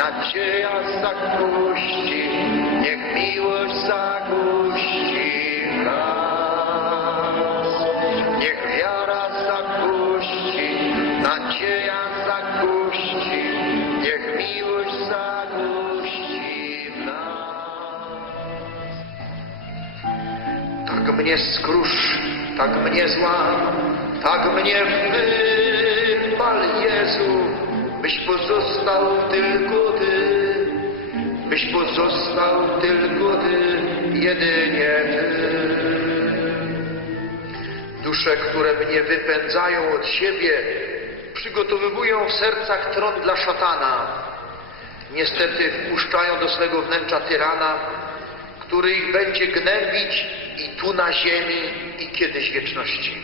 nadzieja zakuści, niech miłość zakuści w nas. Niech wiara zakuści, nadzieja zakuści, niech miłość zakuści w nas. Tak mnie skrusz, tak mnie złam, tak mnie wypal Jezu, byś pozostał tylko Ty, byś pozostał tylko Ty, jedynie Ty. Dusze, które mnie wypędzają od siebie, przygotowywują w sercach tron dla szatana. Niestety wpuszczają do swego wnętrza tyrana, który ich będzie gnębić i tu na ziemi, i kiedyś wieczności.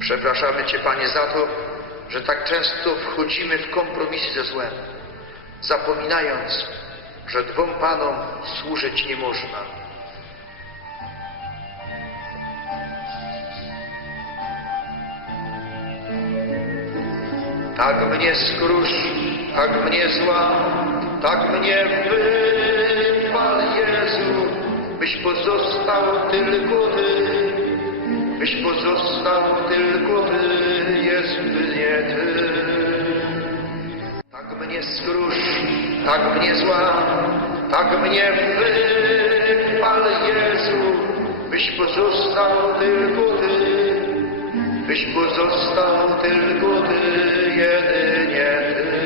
Przepraszamy Cię, Panie, za to, że tak często wchodzimy w kompromisy ze złem, zapominając, że dwom Panom służyć nie można. Tak mnie skrusz, tak mnie zła, tak mnie wypal Jezu, byś pozostał tylko Ty, byś pozostał tylko Ty, jedynie Ty. Tak mnie skrusz, tak mnie zła, tak mnie wypal Jezu, byś pozostał tylko Ty, byś pozostał tylko Ty, jedynie Ty.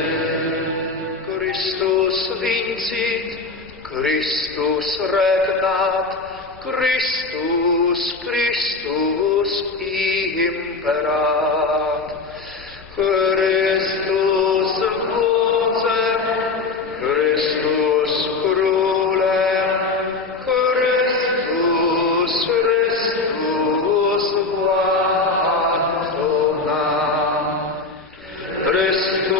Christus vincit, Christus regnat, Christus, Christus imperat,